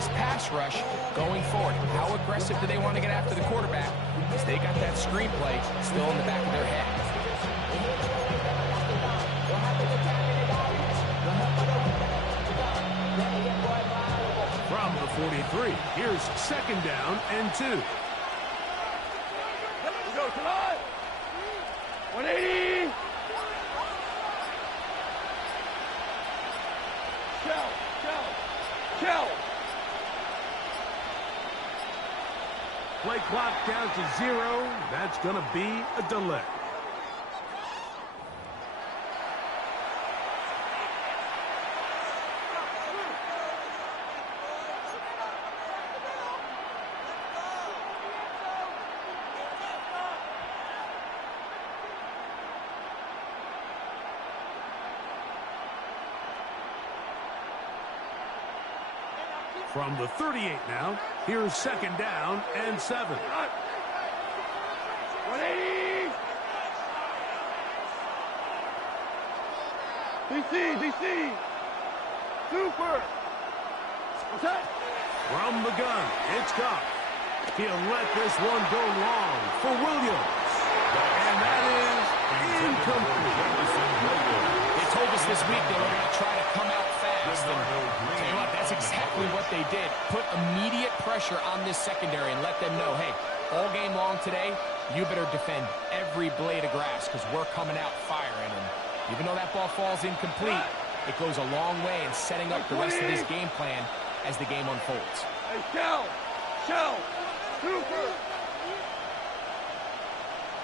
this pass rush going forward. How aggressive do they want to get after the quarterback? Because they got that screenplay still in the back of their head. From the 43, here's 2nd down and 2. Let's go, come on! 180! Shell! Play clock down to 0. That's going to be a delay. From the 38 now, here's 2nd down and 7. 180! DC! Super! What's that? From the gun, it's Goff. He'll let this one go long for Williams. And that is incomplete. They told us this week they were going to try to come out fast. And tell you what, that's exactly what they did. Put immediate pressure on this secondary and let them know, hey, all game long today, you better defend every blade of grass because we're coming out firing. And even though that ball falls incomplete, it goes a long way in setting up the rest of this game plan as the game unfolds. Hey, Shell! Super!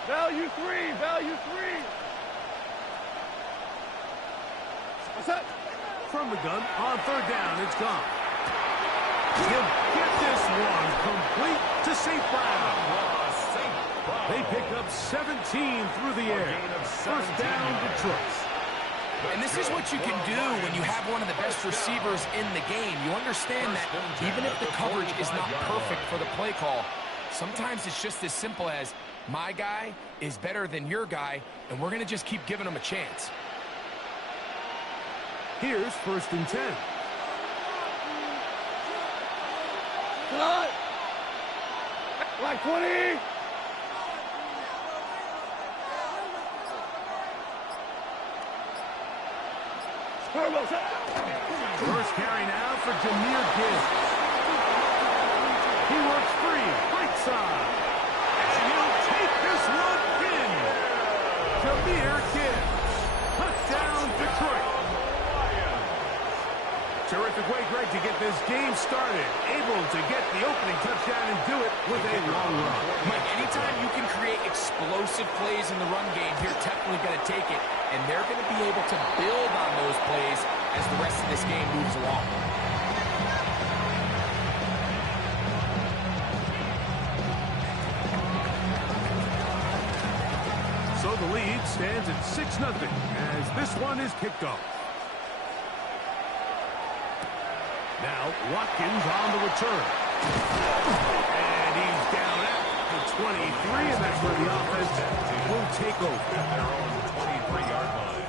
Value 3! What's that? From the gun, on 3rd down, it's gone. He'll get this one complete to St. Brown. They pick up 17 through the air. 1st down, Detroit. And this is what you can do when you have one of the best receivers in the game. You understand that even if the coverage is not perfect for the play call, sometimes it's just as simple as, my guy is better than your guy, and we're going to just keep giving him a chance. Here's 1st and 10. Come on! Like 20! First carry now for Jahmyr Gibbs. He works free, right side. And he'll take this one in. Jahmyr Gibbs. Touchdown, Detroit. Terrific way, Greg, to get this game started. Able to get the opening touchdown and do it with a long run. Mike, anytime you can create explosive plays in the run game, you're definitely going to take it. And they're going to be able to build on those plays as the rest of this game moves along. So the lead stands at 6-0 as this one is kicked off. Now, Watkins on the return. And he's down at the 23, and that's where the offense will take over. At their own 23-yard line.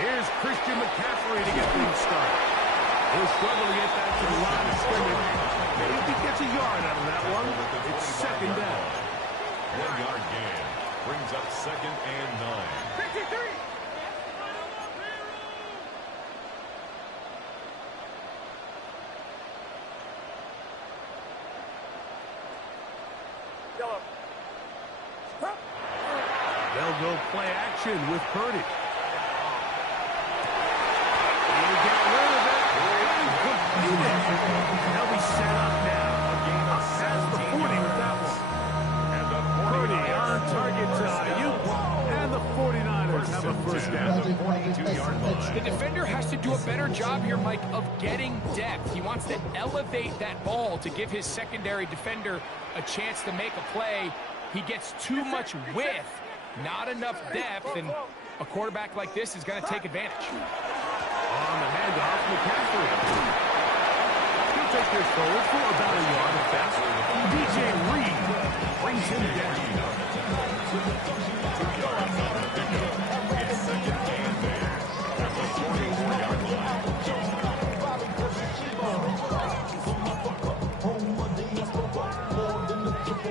Here's Christian McCaffrey to get things started. He'll struggle to get back to the line of scrimmage. Maybe he gets a yard out of that one. It's 2nd down. 1-yard gain brings up 2nd and 9. 53! They'll go play action with Purdy. 32-yard line. The defender has to do a better job here, Mike, of getting depth. He wants to elevate that ball to give his secondary defender a chance to make a play. He gets too much width, not enough depth, and a quarterback like this is going to take advantage. On the handoff, McCaffrey. He'll take this forward for about a yard at best. DJ Reed brings him down. 2 yards on the pickup. It's second and there at the 44-yard line.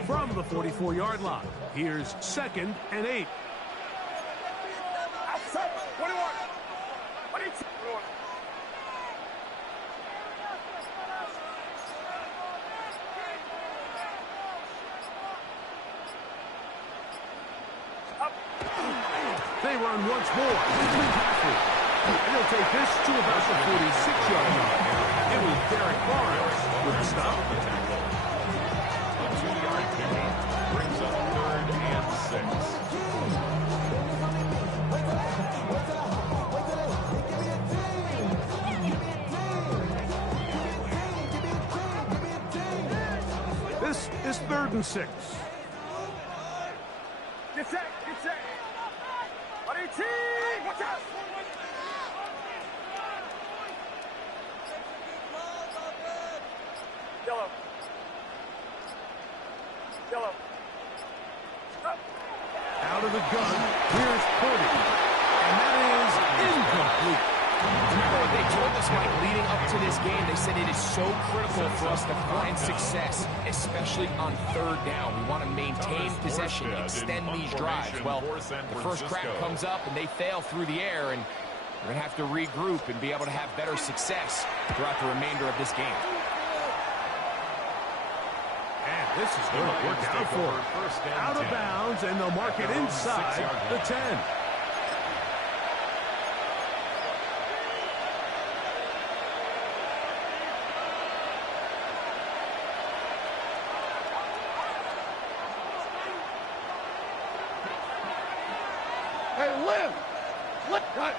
From the 44-yard line, here's 2nd and 8. 21. 22. They run once more. McCaffrey. And he'll take this to about the 46-yard line. It was Derek Barnes with a stop. A 2-yard pickup brings up 3rd and 6. This is 3rd and 6. Get set. Get set. 18. Watch out. Yellow. Yellow. Out of the gun, here's Purdy. And that is incomplete. Remember what they told us, Mike, leading up to this game? They said it is so critical for us to find success, especially on 3rd down. We want to maintain possession, extend these drives. Well, the first crack comes up and they fail through the air, and we're going to have to regroup and be able to have better success throughout the remainder of this game. And this is going to work out for him. Out of bounds, and they'll mark it inside the 10. Hey, live. Cut.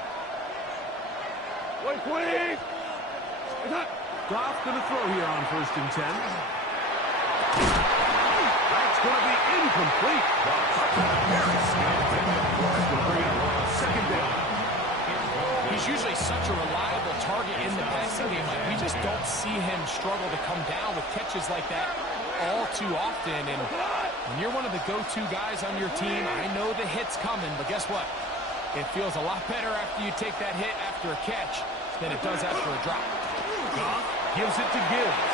120. Cut. Goff going to throw here on 1st and 10. That's going to be incomplete. Harris. That's going to bring up 2nd down. He's usually such a reliable target in the passing game. Like, we just don't see him struggle to come down with catches like that all too often. And when you're one of the go-to guys on your team, I know the hit's coming, but guess what? It feels a lot better after you take that hit after a catch than it does after a drop. Goff gives it to Gibbs.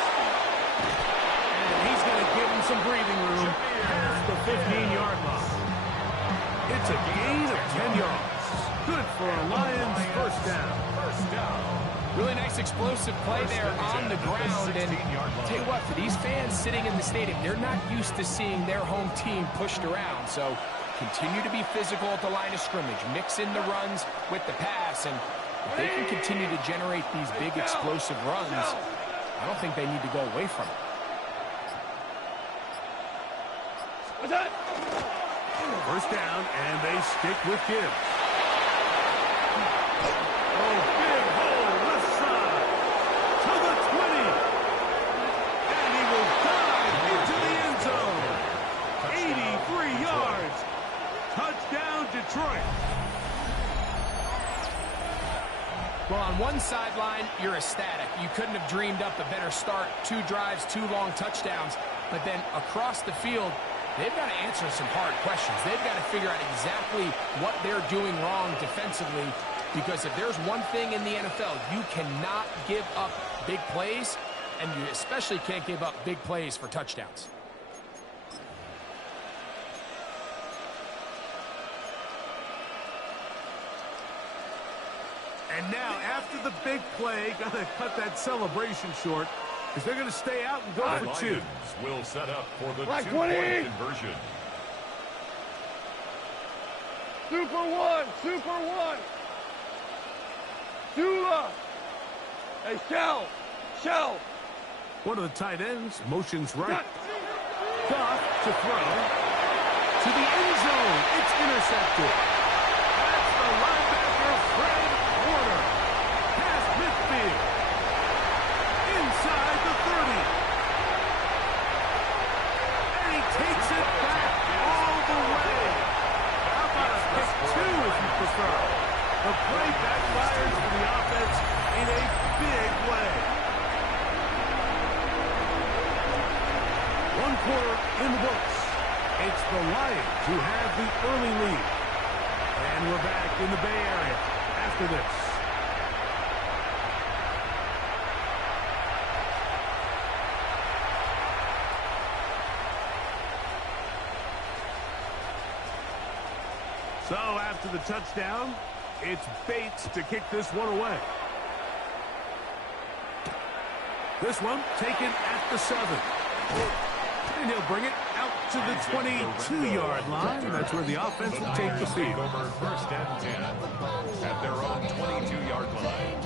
And he's going to give him some breathing room past the 15-yard line. It's a gain of 10 yards. Good for a Lions first down. Really nice explosive play there on the ground. And tell you what, for these fans sitting in the stadium, they're not used to seeing their home team pushed around. So continue to be physical at the line of scrimmage. Mix in the runs with the pass. And if they can continue to generate these big explosive runs, I don't think they need to go away from it. First down, and they stick with Gibbs. Oh, big hole, left side, to the 20. And he will dive into the end zone. 83 yards. Touchdown, Detroit. Well, on one sideline, you're ecstatic. You couldn't have dreamed up a better start. 2 drives, 2 long touchdowns. But then across the field, they've got to answer some hard questions. They've got to figure out exactly what they're doing wrong defensively, because if there's one thing in the NFL, you cannot give up big plays, and you especially can't give up big plays for touchdowns. And now, after the big play, got to cut that celebration short, because they're going to stay out and go for 2. Lions will set up for the Like 2-point 20. conversion. Super one. Super one. Shula. Hey, Shell. One of the tight ends motions right. Goff to throw. To the end zone. It's intercepted. That's the linebacker, Fred in the books. It's the Lions who have the early lead. And we're back in the Bay Area after this. So after the touchdown, it's Bates to kick this one away. This one taken at the 7. And he'll bring it out to the 22-yard line. And that's where the offense will take the field. Over 1st and 10 at their own 22-yard line.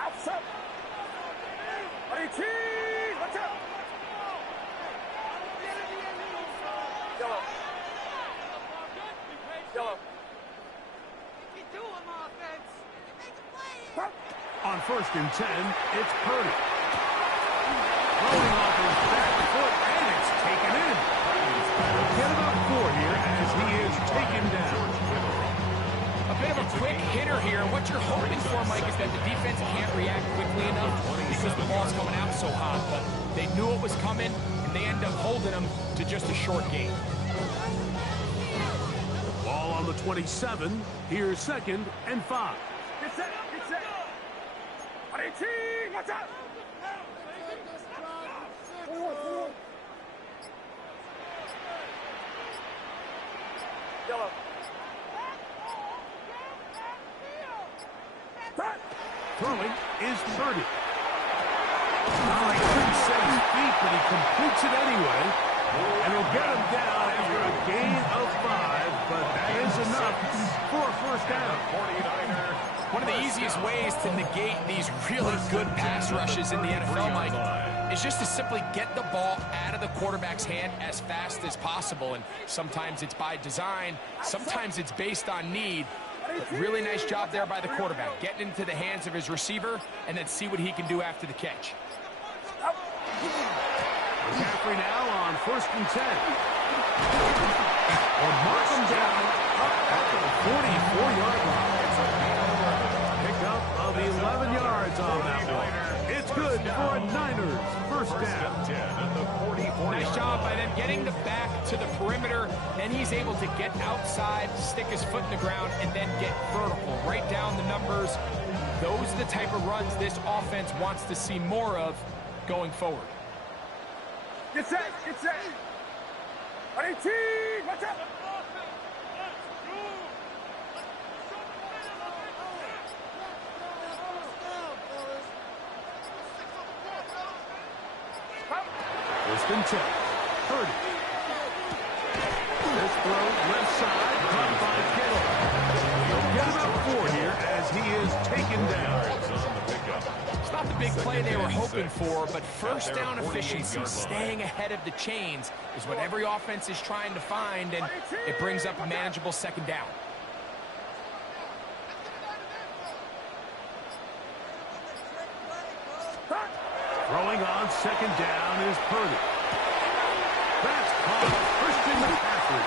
Outside. Watch out. Yellow. On 1st and 10, it's Purdy. Throwing off his back foot, and it's taken in. Get about 4 here as he is taken down. A bit of a quick hitter here. What you're hoping for, Mike, is that the defense can't react quickly enough because the ball's coming out so hot. But they knew it was coming, and they end up holding them to just a short gain. Ball on the 27. Here's 2nd and 5. Get set. Watch out. Yellow. Throwing is Purdy. Well, he couldn't set his feet, but he completes it anyway. And he'll get him down after a gain of 5, but that is enough for a 1st down. 49er. One of the easiest ways to negate these really good pass rushes in the NFL, Mike, is just to simply get the ball out of the quarterback's hand as fast as possible. And sometimes it's by design, sometimes it's based on need. But really nice job there by the quarterback, getting into the hands of his receiver and then see what he can do after the catch. McCaffrey now on 1st and 10. Will mark him down up at the 44-yard line. Pickup of 11 yards on that one. It's good for a Niners 1st down. Nice job by them getting the back to the perimeter. Then he's able to get outside, stick his foot in the ground, and then get vertical. Right down the numbers. Those are the type of runs this offense wants to see more of going forward. Get set. Watch out. First and 10. Purdy. This throw left side, caught by Kittle. He'll get about 4 here as he is taken down. It's not the big play they were hoping for, but 1st down efficiency, staying ahead of the chains, is what every offense is trying to find, and it brings up a manageable 2nd down. Throwing on 2nd down is Purdy. That's caught. Christian McCaffrey.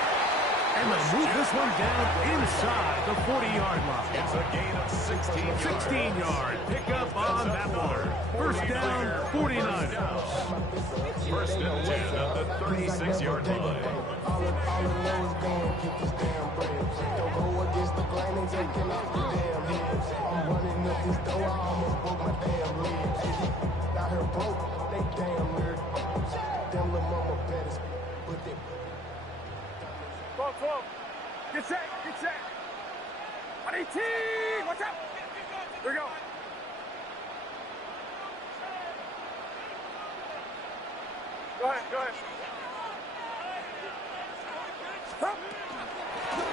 And they'll move this one down inside the 40-yard line. It's a gain of 16-yard pickup on that one. 1st down, 49ers. 1st and 10 at the 36-yard line. All I know is going to get this damn bread. Don't go against the grain and taking off the damn heads. I'm running up this door, I almost broke my damn legs. Out here broke, they damn nerd. Damn little mama better, but they... Go. Get set. Watch out. Here we go. Go ahead.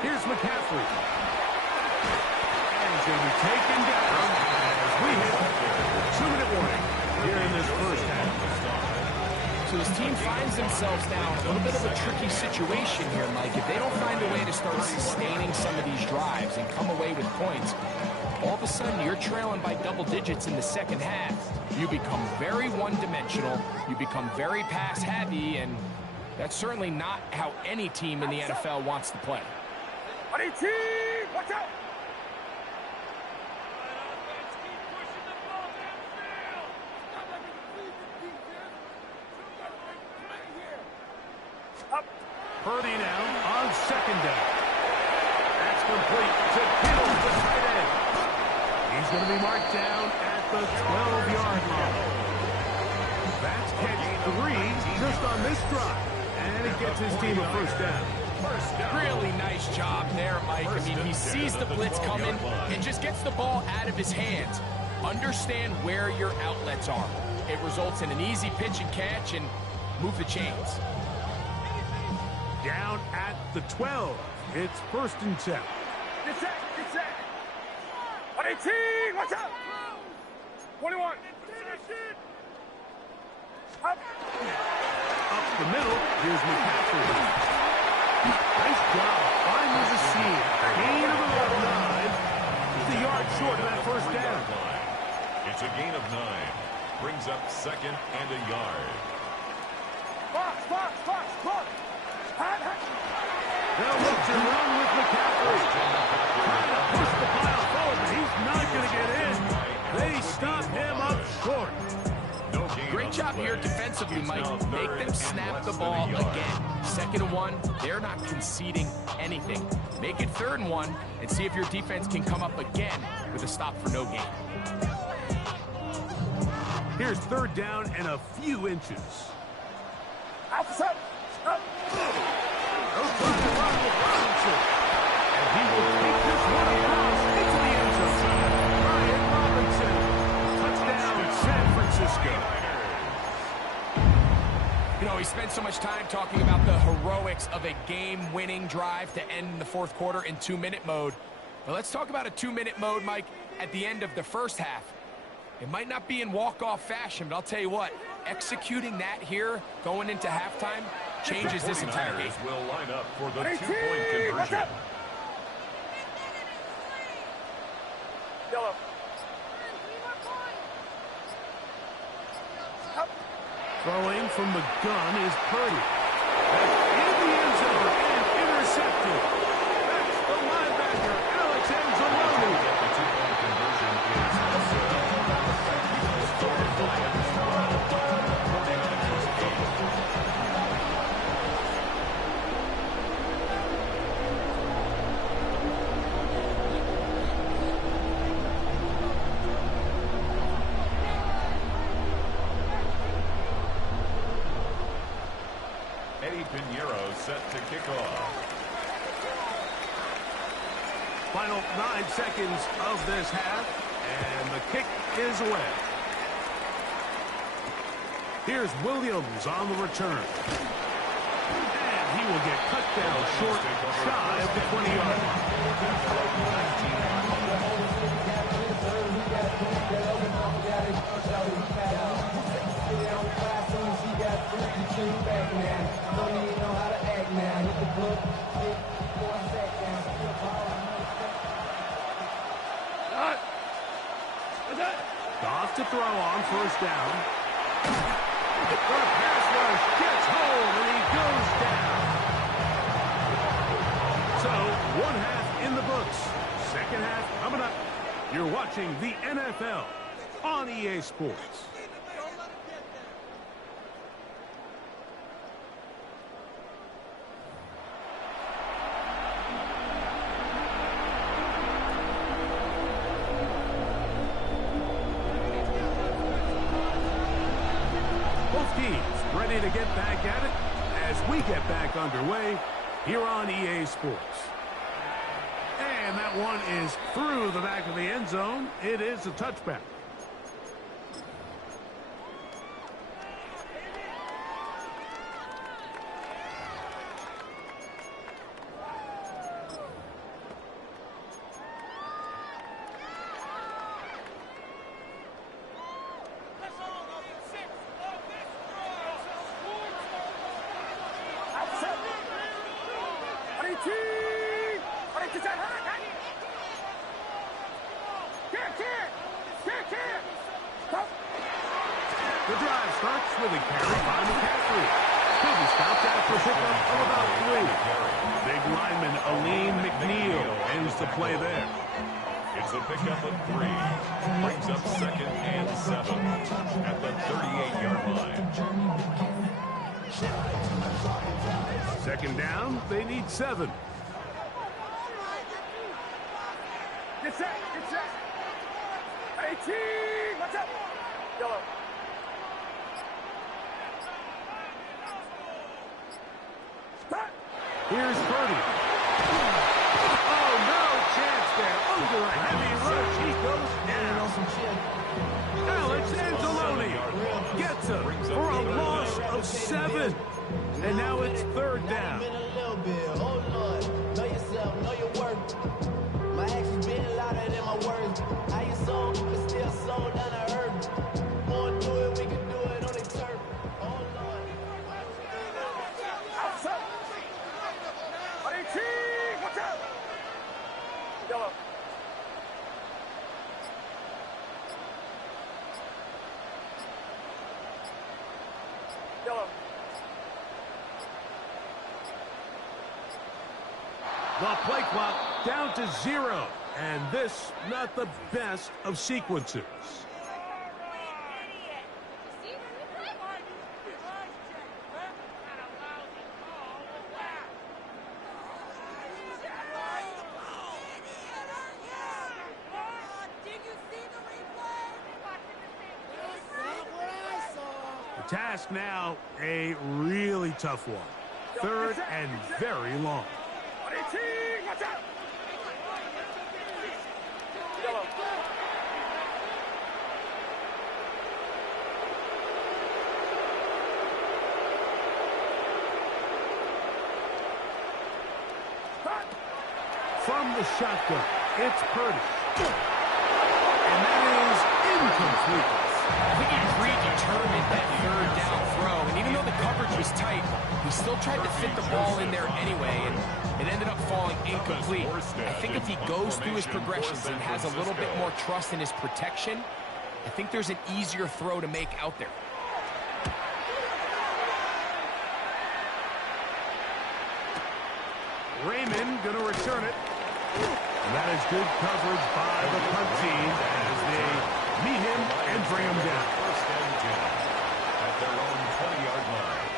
Here's McCaffrey. And he's going to be taken down as we hit the 2-minute warning here in this 1st half. So this team finds themselves now in a little bit of a tricky situation here, Mike. If they don't find a way to start sustaining some of these drives and come away with points, all of a sudden you're trailing by double digits in the 2nd half. You become very one-dimensional, you become very pass-heavy, and that's certainly not how any team in the NFL wants to play. Watch out. Purdy now on second down. That's complete to Kittle, the tight end. He's going to be marked down at the 12-yard line. That's catch 3 just on this drive. And it gets his team a first down. Really nice job there, Mike. I mean, he sees the blitz coming and just gets the ball out of his hands. Understand where your outlets are. It results in an easy pitch and catch and move the chains. Down at the 12. It's 1st and 10. Get set, get set. 18, watch out. 21. Up. Up the middle, here's McCaffrey. Nice job finding the seam. Gain of about 9. Just a yard short of that first down. It's a gain of 9. Brings up 2nd and a yard. Box. They'll look to run with McCaffrey. Trying to push the pile forward, but he's not going to get in. They stop him up short. Great job here defensively, Mike. Make them snap the ball again. 2nd and 1, they're not conceding anything. Make it 3rd and 1 and see if your defense can come up again with a stop for no gain. Here's 3rd down and a few inches. Outside. Up. They'll try to run with Robinson. And he will take this one across into the end zone. Brian Robinson. Touchdown, San Francisco. You know, he spent so much time talking about the heroics of a game-winning drive to end the 4th quarter in 2-minute mode. But let's talk about a 2-minute mode, Mike, at the end of the first half. It might not be in walk-off fashion, but I'll tell you what, executing that here, going into halftime, changes this entire game. Will line up for the 2-point conversion. Yellow. Throwing from the gun is Purdy. That's in the end zone and intercepted. That's the linebacker, Alex Anzalone. The 2-point conversion is started by 49ers 8. Eddie Pinheiro set to kick off. Final 9 seconds of this half, and the kick is away. Here's Williams on the return. And he will get cut down short, shy of the 20-yard Goff to throw on 1st down. The pass rush gets home, and he goes down. So, 1 half in the books. 2nd half coming up. You're watching the NFL on EA Sports. Both teams ready to get back at it as we get back underway here on EA Sports. And that one is through the back of the end zone. It is a touchback. The drive starts with a carry by McCaffrey. He'll be stopped after a pickup of about 3. Big lineman Aleem McNeil ends the play there. It's a pickup of 3. Brings up 2nd and 7 at the 38-yard line. Second down, they need 7. Get set, get set. 18, watch out. Yellow. Stop. Here's Purdy. Oh, no chance there. Under a heavy rush, he goes down. Alex Anzalone gets him for a loss of 7. And now it's third down. Hold on. Know yourself, know your worth. My actions being louder than my words. How you sold, but still sold down a hurt. Wanna do it, we can do it on the turf. Hold on. Outside. 18, watch out. Yellow. Yellow. The play clock down to 0. And this, not the best of sequences. The task now, a really tough one. Third and very long. 18, watch out. Yellow. From the shotgun, it's Purdy. And that is incomplete. I think he predetermined that third down throw, and even though the coverage was tight, he still tried to fit the ball in there anyway, and it ended up falling incomplete. I think if he goes through his progressions and has a little bit more trust in his protection, I think there's an easier throw to make out there. Raymond going to return it. And that is good coverage by the punt team as they meet him and bring him down. First and 10 at their own 20-yard line.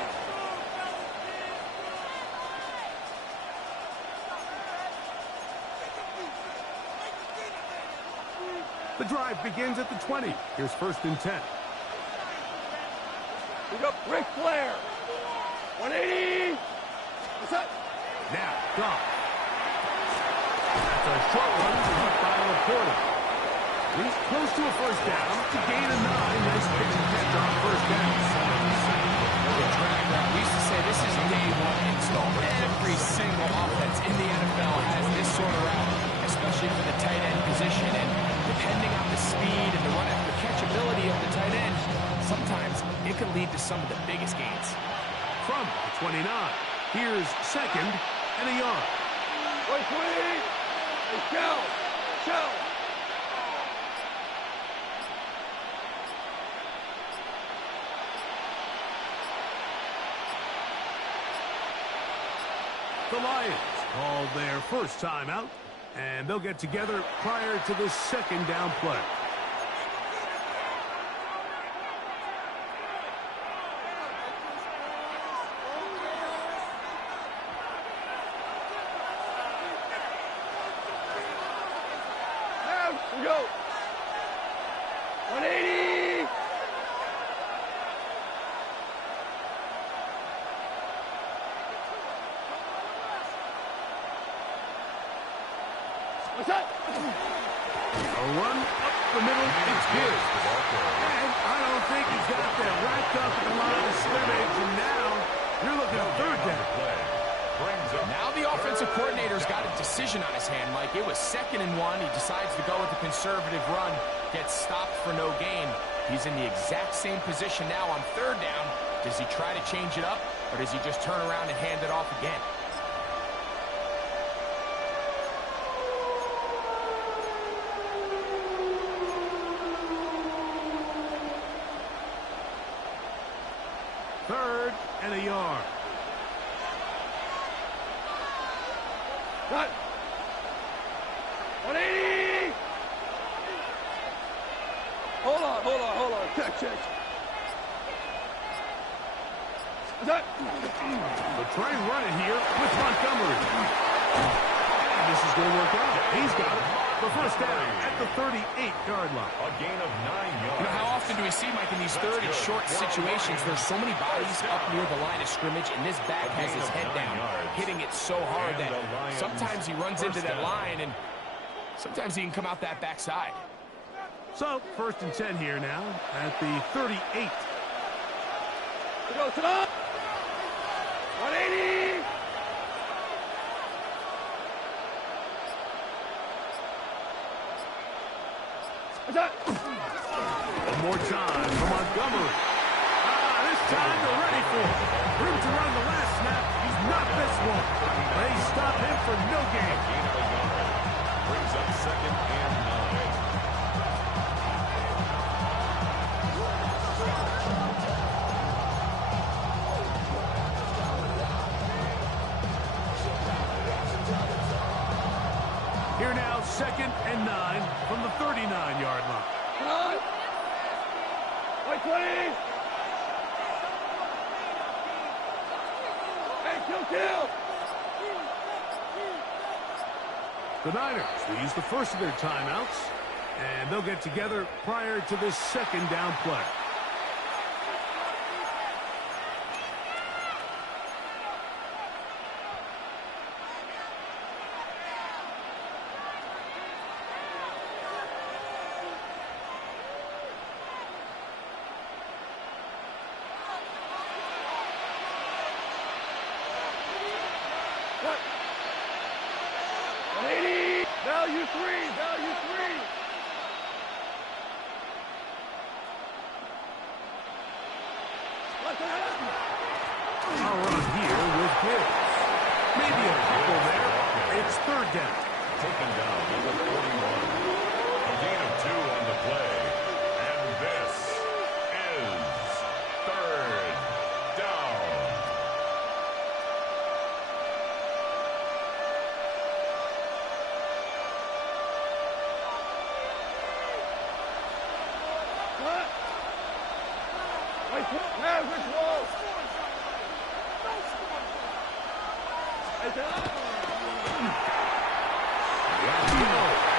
The drive begins at the 20. Here's first and 10. We got Ric Flair. 180. What's up? Now, Goff. That's a short one caught by Laporta. He's close to a first down to gain a 9. Nice pitch and catch on first down. The drag route. We used to say this is day one install. Every single offense in the NFL has this sort of route, especially for the tight end position. And depending on the speed and the run after catch ability of the tight end, sometimes it can lead to some of the biggest gains. From the 29, here's second and a yard. Wait, wait. Hey, show. The Lions called their first time out, and they'll get together prior to the second down play. Now, we go. 180. What's up? A run up the middle, it's good. And I don't think he's got that racked up at the line of scrimmage, and now you're looking at third down. Now the offensive coordinator's got a decision on his hand, Mike. It was 2nd and 1. He decides to go with a conservative run, gets stopped for no gain. He's in the exact same position now on third down. Does he try to change it up, or does he just turn around and hand it off again? Third and a yard. Cut. 180. Hold on. Check. They'll try and run it here with Montgomery. And this is going to work out. He's got it. The first down at the 38-yard line. A gain of 9 yards. You know, how often do we see, Mike, in these third and short situations, there's so many bodies up near the line of scrimmage, and this back has his head down, hitting it so hard that sometimes he runs into that line, and sometimes he can come out that backside. So, first and 10 here now at the 38. Go to the 180. One more time for Montgomery. This time they're ready for it. Room to run the last snap. He's not this one. They stop him for no gain. Gain of a yard. Brings up 2nd and 9. Here now, 2nd and 9 from the 39-yard line. White 20. Hey, kill. The Niners, they use the first of their timeouts, and they'll get together prior to this second down play. Value 3. I'll run here with Gibbs. Maybe a couple there. It's third down. Taken down at the 41. A gain of 2 on the play. And this is third down.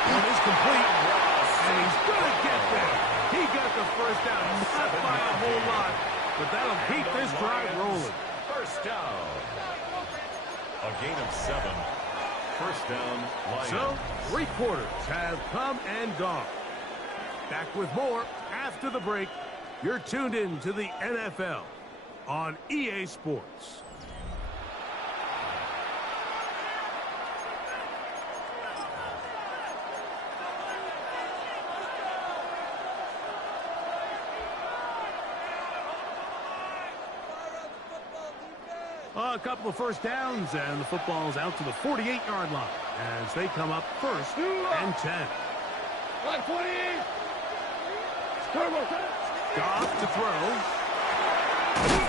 One is complete, and he's going to get there. He got the first down, not by a whole lot, but that'll keep this drive rolling. First down. A gain of 7. First down, Lions. So, 3 quarters have come and gone. Back with more after the break. You're tuned in to the NFL on EA Sports. A couple of first downs, and the football's out to the 48-yard line as they come up first and 10. 120. Goff to throw.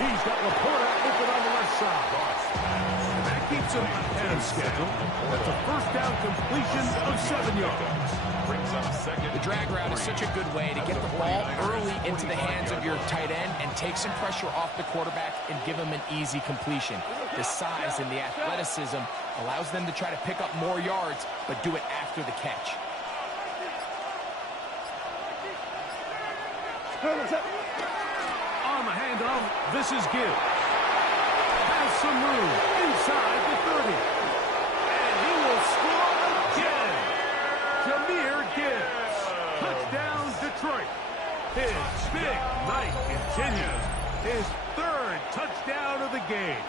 He's got Laporta open on the left side. And that keeps him ahead of schedule. That's a first down completion of 7 yards. Brings up 2nd. The drag route is such a good way to get the ball early into the hands of your tight end and take some pressure off the quarterback and give him an easy completion. The size and the athleticism allows them to try to pick up more yards, but do it after the catch. On the handoff, this is Gibbs. Has some room inside the 30. And he will score again. Jahmyr Gibbs. Touchdown, Detroit. His big night continues. His 3rd touchdown of the game.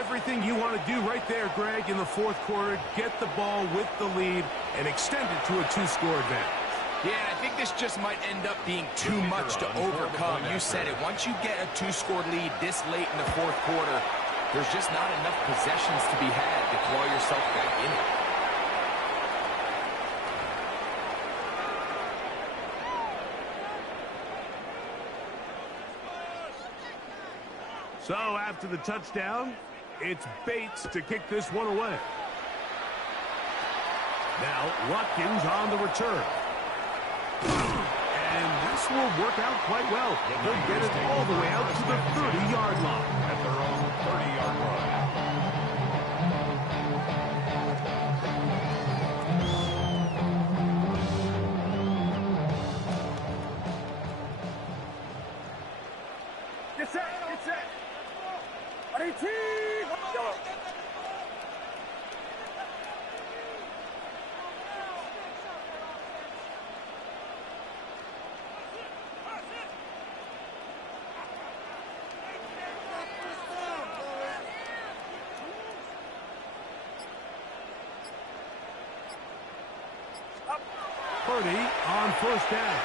Everything you want to do right there, Greg, in the 4th quarter. Get the ball with the lead and extend it to a 2-score advantage. Yeah, I think this just might end up being too much to overcome. You said it. Once you get a 2-score lead this late in the 4th quarter, there's just not enough possessions to be had to claw yourself back in it. So after the touchdown, it's Bates to kick this one away. Now Watkins on the return. And This will work out quite well. They'll get it all the way out to the 30-yard line. At their own 30-yard line. Get set, get set. 18. Yellow. Purdy on first down.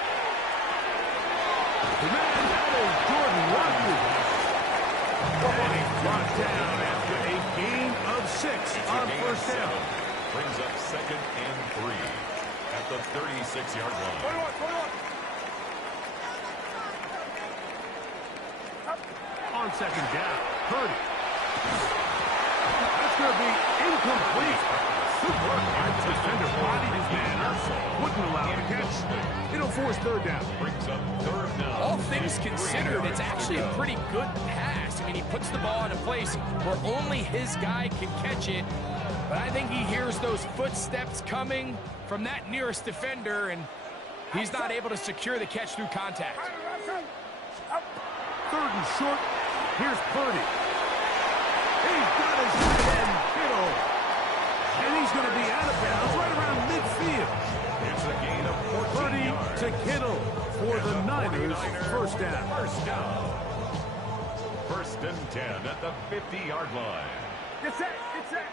The man, that is Jordan Rodgers. And he's brought down after a gain of 6 on first down. Brings up 2nd and 3 at the 36-yard line. 21. On second down, Purdy. That's going to be incomplete. Good work. The defender bodied his man up. Wouldn't allow the catch. It'll force third down. Brings up 3rd down. All things considered, it's actually a pretty good pass. I mean, he puts the ball in a place where only his guy can catch it. But I think he hears those footsteps coming from that nearest defender, and he's not able to secure the catch through contact. 3rd and short. Here's Purdy. He's got his tight end, Kittle. And he's going to be out of bounds right around midfield. It's a gain of 14 Purdy yards. to Kittle for the Niners. First down. First down. 1st and 10 at the 50-yard line. Get set, get set.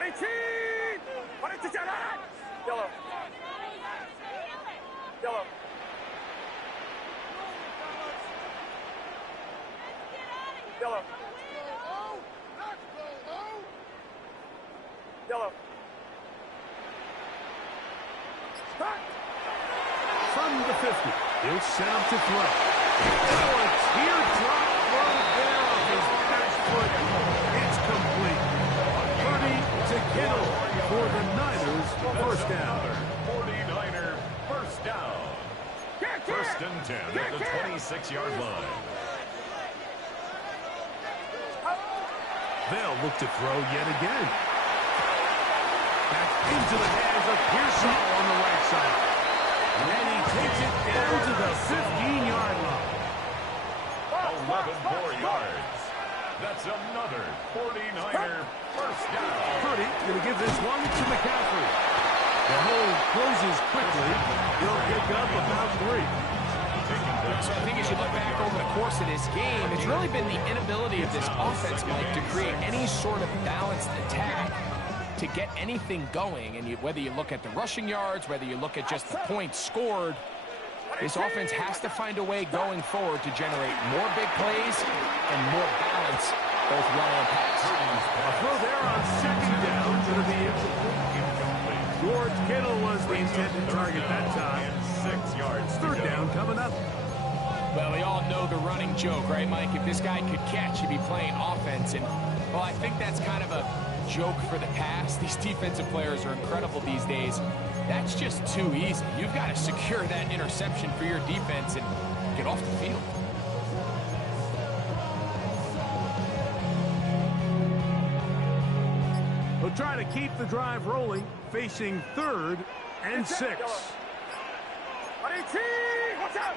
18. 22. Yellow. Yellow. Yellow. Yellow. From the 50, he'll set up to throw. Oh, a teardrop throw there off his back foot. It's complete. Purdy to Kittle for the Niners. First down. 49er first down. 1st and 10 at the 26-yard line. They'll look to throw yet again. Back into the hands of Pearsall on the right side. And he takes it down to the 15-yard line. 11 more yards. That's another 49er first down. Purdy going to give this one to McCaffrey. The hole closes quickly. He'll pick up about 3. So I think as you look back over the course of this game, it's really been the inability of this offense, Mike, to create any sort of balanced attack to get anything going. And whether you look at the rushing yards, whether you look at just the points scored, this offense has to find a way going forward to generate more big plays and more balance, both run and pass. A throw there on second down. Going to be incomplete. George Kittle was the intended target that time. 6 yards. 3rd down coming up. Well, we all know the running joke, right, Mike? If this guy could catch, he'd be playing offense. And, well, I think that's kind of a joke for the past. These defensive players are incredible these days. That's just too easy. You've got to secure that interception for your defense and get off the field. They'll try to keep the drive rolling, facing 3rd and 6. 18. Watch out.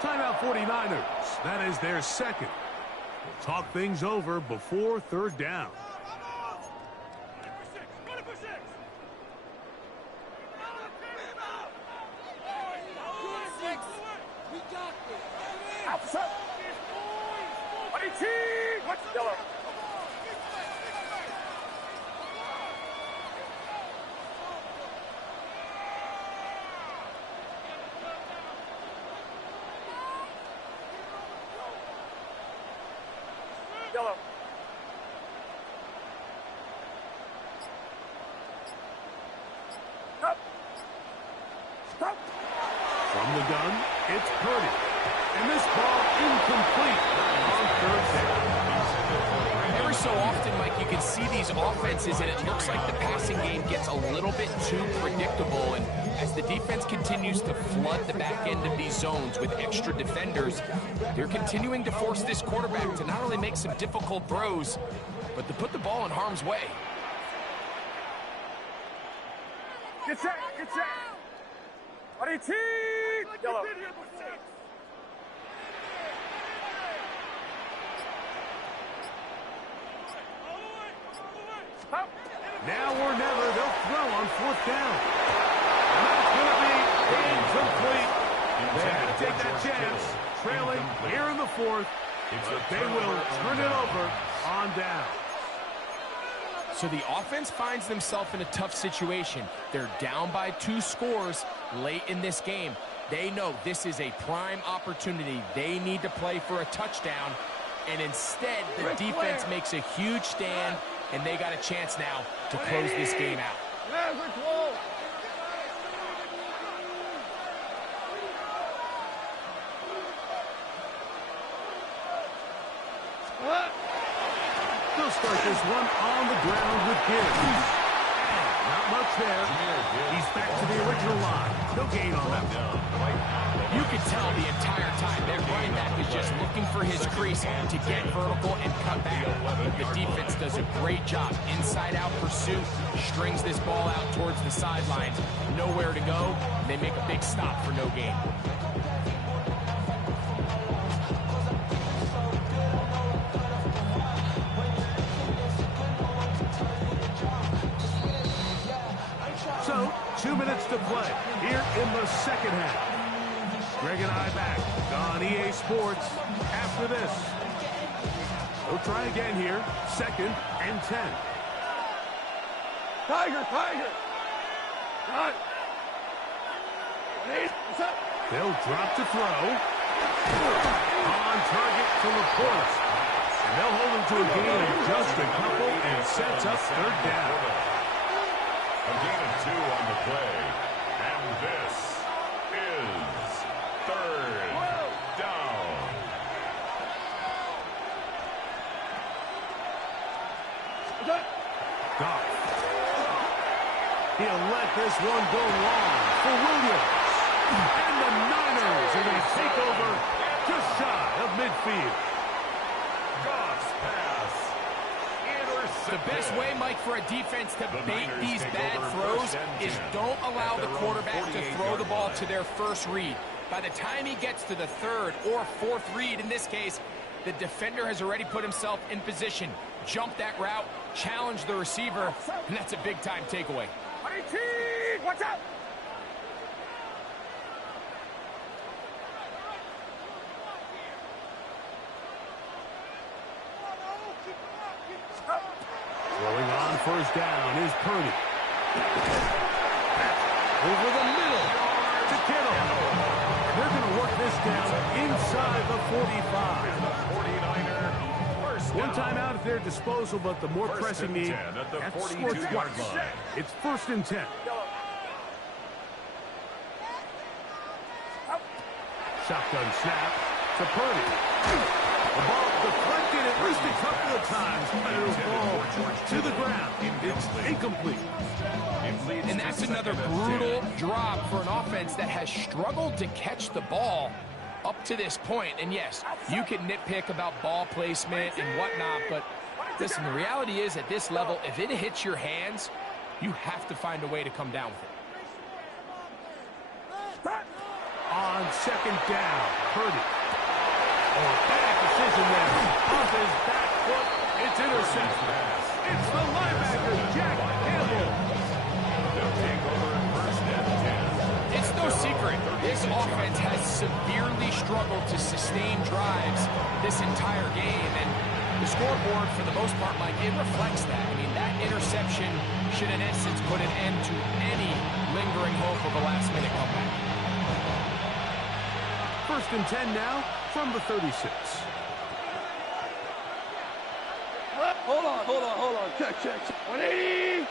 Timeout 49ers. That is their 2nd. We'll talk things over before 3rd down. Outside. 18. Watch yellow. Yellow. Stop. Stop. From the gun, it's Purdy. And this ball incomplete on 3rd down. Every Every so often, Mike, you can see these offenses, and it looks like the passing game gets a little bit too predictable. And as the defense continues to flood the back end of these zones with extra defenders, they're continuing to force this quarterback to not only make some difficult throws, but to put the ball in harm's way. Get set, get set. Ready, team. Yellow. Now or never, they'll throw on 4th down. And that's going to be incomplete. They had to take that chance, trailing here in the 4th, but they will turn it over on down. So the offense finds themselves in a tough situation. They're down by 2 scores late in this game. They know this is a prime opportunity. They need to play for a touchdown, and instead the defense makes a huge stand, and they got a chance now to close this game out. They'll start this one on the ground with Gibbs. Not much there. He's back to the original line. No gain on that one. You can tell the entire time their running back is just looking for his crease to get vertical and cut back. The defense does a great job. Inside-out pursuit, strings this ball out towards the sidelines. Nowhere to go. They make a big stop for no gain. So, 2 minutes to play here in the second half. Greg and I back on EA Sports after this. We'll try again here. 2nd and 10. Tiger, Tiger. Got. They'll drop to throw. On target to Laporte. And they'll hold him to a gain of just a couple and sets up 3rd down. A gain of 2 on the play. And this is 3rd down. Goff. He'll let this one go long for Williams. And the Niners are going to take over just shy of midfield. Goff's pass. The best way, Mike, for a defense to bait these bad throws is don't allow the quarterback to throw the ball to their first read. By the time he gets to the 3rd or 4th read, in this case, the defender has already put himself in position. Jump that route, challenge the receiver, and that's a big-time takeaway. Watch out. Throwing on 1st down is Purdy. Over the middle to Kittle. They're going to work this down inside the 45. One timeout at their disposal, but the more pressing need at the score twice. It's 1st and 10. Shotgun snap to Purdy. The ball deflected at least a couple of times, but it'll fall to the ground. It's incomplete. And that's another brutal drop for an offense that has struggled to catch the ball up to this point. And yes, you can nitpick about ball placement and whatnot, but listen, the reality is at this level, if it hits your hands, you have to find a way to come down with it. On 2nd down, Purdy. Oh, bad decision there. Off his back foot, it's intercepted. It's the linebacker, Jack Campbell. They'll take over 1st and 10. It's no secret, this offense has severely struggled to sustain drives this entire game, and the scoreboard, for the most part, Mike, it reflects that. I mean, that interception should, in essence, put an end to any lingering hope of a last-minute comeback. 1st and 10 now from the 36. Hold on. Check. 180.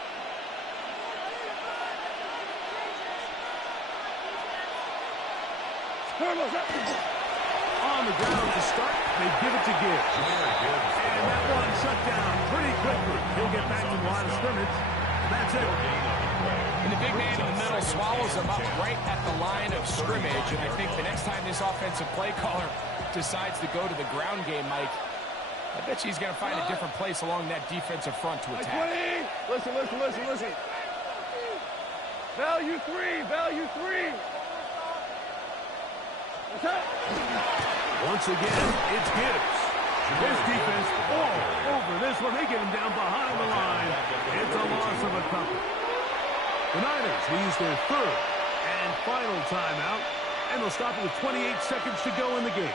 On the the ground to start. They give it to Gibbs. And that one shut down pretty quickly. He'll get back to the line of scrimmage. That's it. And the big man in the middle swallows him up right at the line of scrimmage. And I think the next time this offensive play caller decides to go to the ground game, Mike, I bet he's going to find a different place along that defensive front to attack. Listen. Value three. Attack. Once again, it's Gibbs. His defense all over this one. They get him down behind the line. It's a loss of a couple. The Niners use their third and final timeout, and they'll stop it with 28 seconds to go in the game.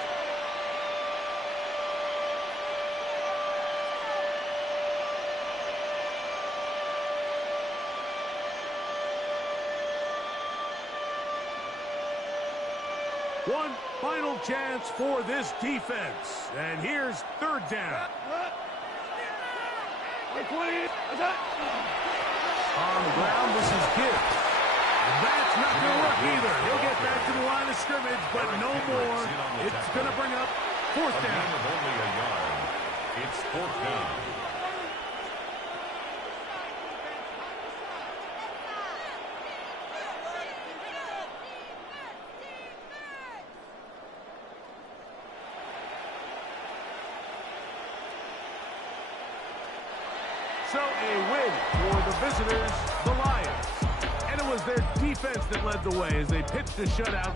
One final chance for this defense. And here's third down. On the ground, this is Gibbs. That's not going to work either. He'll get back to the line of scrimmage, but no more. It's going to bring up fourth down. Only a yard. It's fourth down. So a win for the visitors, the Lions. And it was their defense that led the way as they pitched a shutout.